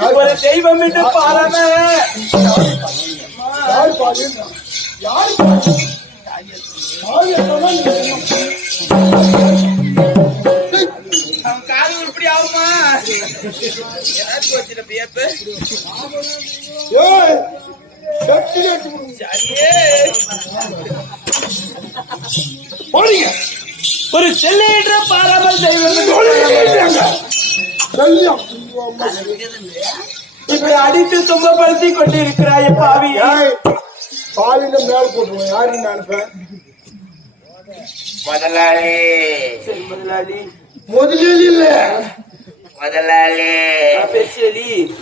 ஒரு தெய்வம் என்று பாராம அவன் காது உருப்படி ஆகுமா? ஏதாச்சும் வச்சிட பியப்பு சரியே. ஒரு செல்லையற்ற பாராமல் தெய்வம். இப்படி அடித்து துன்பப்படுத்தி கொண்டிருக்கிறாய் பாவி. பாலின மேல போட்டுருவோம். யாரு நினைப்பேன் முதலாளி. முதலாளி. முதலில் இல்ல. முதலாளி. பெரியலி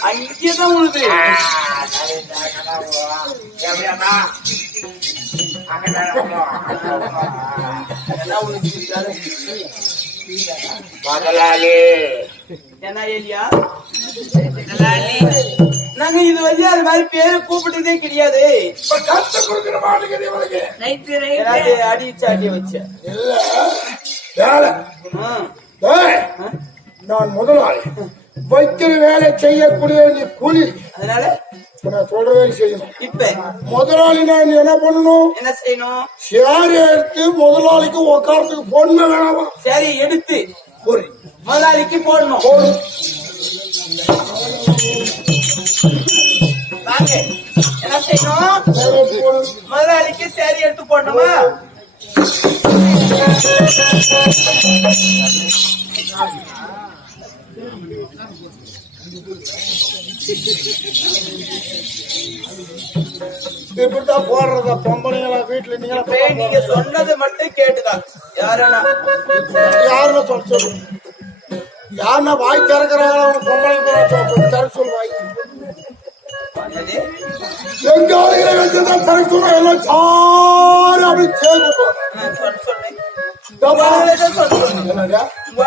அங்கேதான் உழுது. அங்கதான் முதலாளி என்ன ஏலியா? முதலாளி நாங்க இது வரையும் அது மாதிரி பேரு கூப்பிட்டதே கிடையாது. அடிச்சு அடி வச்ச நான் முதலாளி. வைக்கிற வேலை செய்யக்கூடிய நீ கூலி. அதனால இப்ப நான் சொல்ற வேலை செய்யணும். இப்ப முதலாளி நான் என்ன பண்ணணும்? என்ன செய்யணும்? சேர் எடுத்து முதலாளிக்கு உட்காரத்துக்கு பொண்ணு வேணாமா? சரி எடுத்து ஒரு முதலாளிக்கு போடணும். என்ன செய்யணும். முதலாளிக்கு சரி எடுத்து போடணுமா? இப்படித்தான் போடுறதா பொம்பளைங்களா வீட்டுல இப்ப நீங்க சொன்னது மட்டும் கேட்டுதான் யாரனா யாருன்னு சொல்ல சொல்லு. யாருன்னா வாய் திறக்கிறாங்களா அவங்க சொல்லு வாய். எங்க ஆளுகளை வச்சுதான் திறக்க சொல்லுவோம் எல்லாம் சாரு அப்படி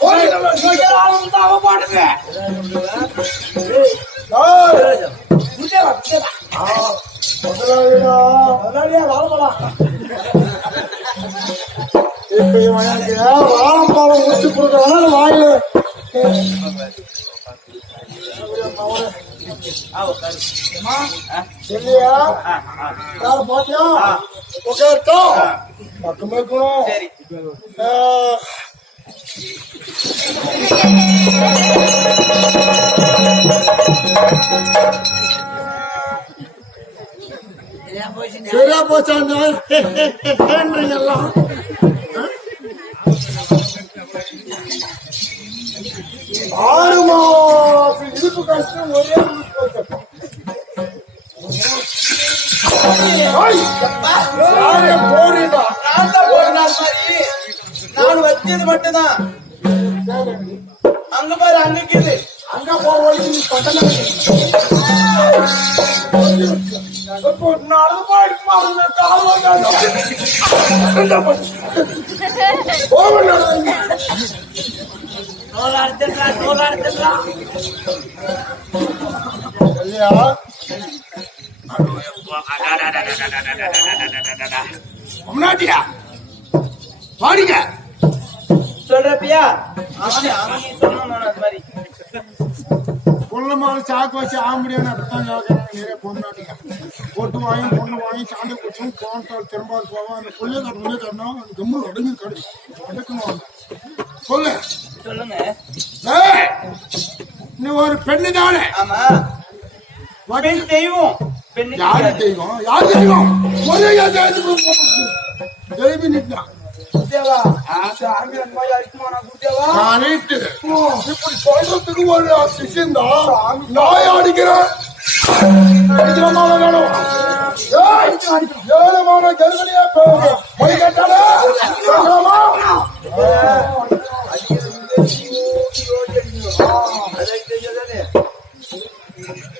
உனக்கு எதுக்கு? அம்மா, போடுறது உட்கார மாட்டேன் வேலை போடுறோம் இப்ப இவன் எனக்கு வாழைப்பழம் முடிச்சு கொடுக்கறதுனால வாயில இல்லையா? யார பாத்தியா? உட்காரட்டும் பக்கம் இருக்கணும். சரியா போச்சாங்க எல்லாம். ஆறு மாசம் இடுப்பு கஷ்டம் ஒரே நான் வச்சது மட்டும்தான் அங்க பாரு அங்க இருக்குது அங்க போற வழிக்கு பாருங்க? முன்னாடியா வாடிங்க. சொல்றப்பியா? அவனே அவனே சொன்னான் அது மாதிரி. கொள்ளமால சாக்கு வச்சு ஆம்படியான அப்படித்தான் கேட்கறாங்க நிறைய பொண்ணாட்டிங்க பொட்டு வாயும் பொண்ணு வாயும் சாண்டை குடிச்சும் போன்றால் திரும்ப போவோம். அந்த புள்ளைய கட்டணமே கட்டணும் அந்த கம்மு அடங்கி கடு அடக்கணும் சொல்லு. சொல்லுங்க. நீ ஒரு பெண்ணு தானே ஆமா தெய்வம். யாரு தெய்வம்? யார் தெய்வம்? ஒரே தெய்வம் காணிட்டு இப்படி சொல்றதுக்கு ஒரு சிஷியம் தான் நாய் அடிக்கிறேன்? ஏழுமான போகுது போய் கேட்டாலே?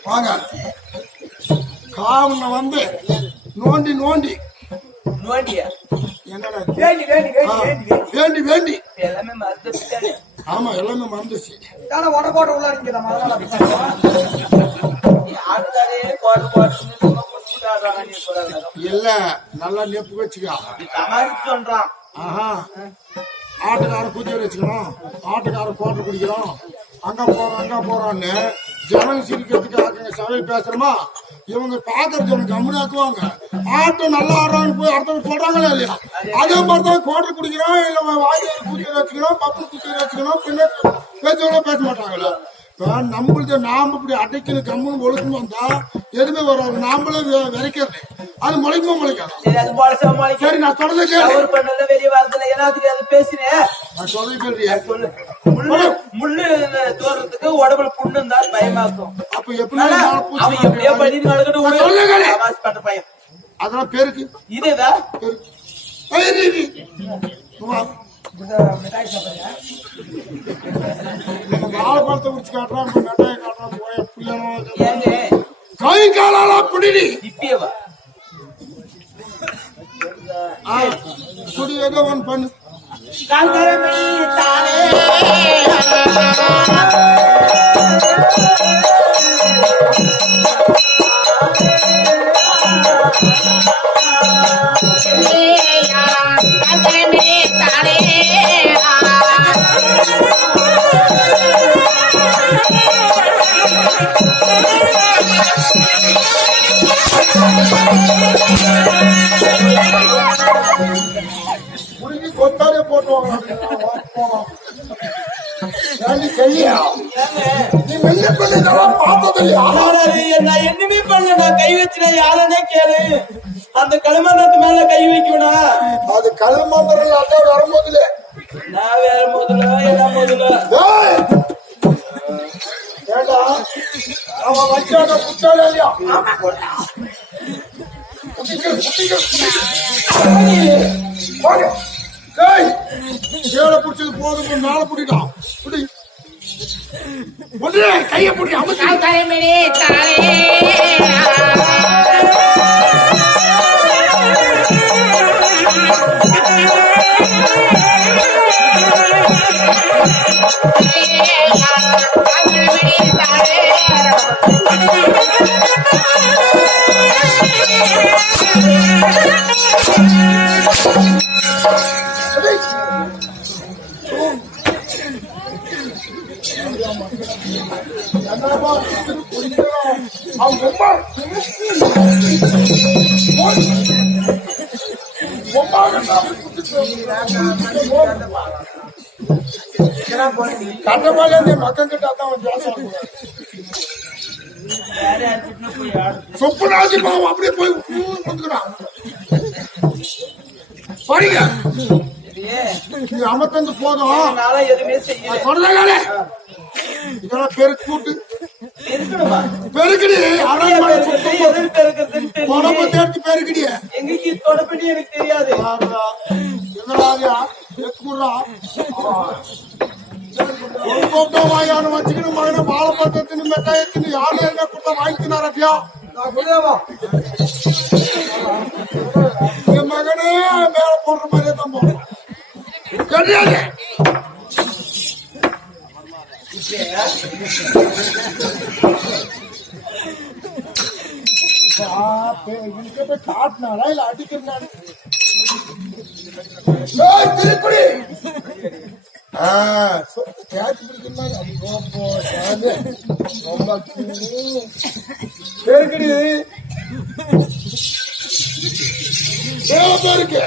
வாங்க. காவன வந்து நோண்டி நோண்டி. நோண்டியா? என்னடா இது? வேண்டி வேண்டி ஆமா எல்லாமே மறந்துச்சு. தானே உட போட்ட உள்ள இல்ல நல்லா நெப்பு வச்சுக்கா. சொல்றான். ஆஹா. ஆட்டுக்காரன் குதிரை வச்சுக்கணும். ஆட்டுக்காரன் போட்டு குடிக்கிறோம் அங்க போறோம் அங்க போறோம்னு ஜனம் சிரிக்கிறதுக்கு ஆக்குங்க சமையல் பேசுறோமா? இவங்க பாக்குறது எனக்கு கம்முனாக்குவாங்க ஆட்டு நல்லா ஆடுறான்னு போய் அடுத்தவங்க சொல்றாங்களா இல்லையா? அதே மாதிரி தான் கோட்டை குடிக்கிறோம் இல்ல வாயில் குதிரை வச்சுக்கணும் பப்பு குதிரை வச்சுக்கணும் பின்ன பேசுவாங்க பேச மாட்டாங்களா? நம்மளுது நாம இப்படி அடைக்கணும் கம்முன்னு ஒழுக்கம் வந்தா எதுவுமே வராது. நாமளும் விதைக்கிறது அது முளைக்குமா முளைக்காது? சரி நான் தொடர்ந்து கேளு. அவர் பண்ணல வெளிய வரதுல ஏதாவது அது பேசினேன் நான் சொல்றது கேள்வியா சொல்லு. முள்ளு முள்ளு தோறதுக்கு உடம்புல புண்ணு இருந்தா பயமாக்கும். அப்ப எப்படி அவன் எப்படியோ பண்ணி நடக்கட்டும் பையன். அதெல்லாம் பேருக்கு. இதுதான் பேருக்கு ஏய், இரு, இரு. வா. நம்ம வாழைப்பழத்தை உரிச்சு காட்டுறோம் நம்ம நெட்டையை காட்டுறோம் போய் பிள்ளைனோ ஏங்க கை காலால பிடிடி இப்பயேவா ஆ, குடி ஏதோ ஒன்று பண்ணு காந்தரமணி தானே குடிக்கு கொத்தாலே மெல்ல பண்ணி நான் என்னமே கை வச்சுனா யாருன்னே கேளு. அந்த களிமண்ணத்து மேல கை வைக்கணும்னா அது கல்மந்திரம் அதான் வரும்போதுல நான் வேற முதல்ல என்ன முதல்ல! ஏண்டா? அவன் வச்சான குச்சாலே இல்லையா? பிடிச்சது போதும் மேல பிடிட்டான் கையை பிடி அவன் தலைமணி தானே என்னப்பா மக்கள் கிட்ட அதான் பாவம் அப்படியே போய் கொடுக்குறான் படிங்க நீ அமர்த்தந்து போதும் நாளா இதெல்லாம் பெருக்கு கூட்டு பெருக்கடி தெரியல தேர்த்து பெருக்கடிய. எங்களுக்கு தொடப்படி எனக்கு தெரியாது. என்னடாதியா எக்குறா? ஒரு கோட்டை வாயான வச்சுக்கிட்டு மகனை வாழைப்பழத்தின்னு மெட்டாயத்தின்னு யாரு என்ன கொடுத்தா வாங்கிக்கினார் அப்படியா என் மகனே மேல போடுற மாதிரியே தான் போடுறான் கிடையாது இதுக்கு போய் காட்டினாரா இல்ல அடிக்கிறாரு திருக்குடி ரொம்ப பேருக்கு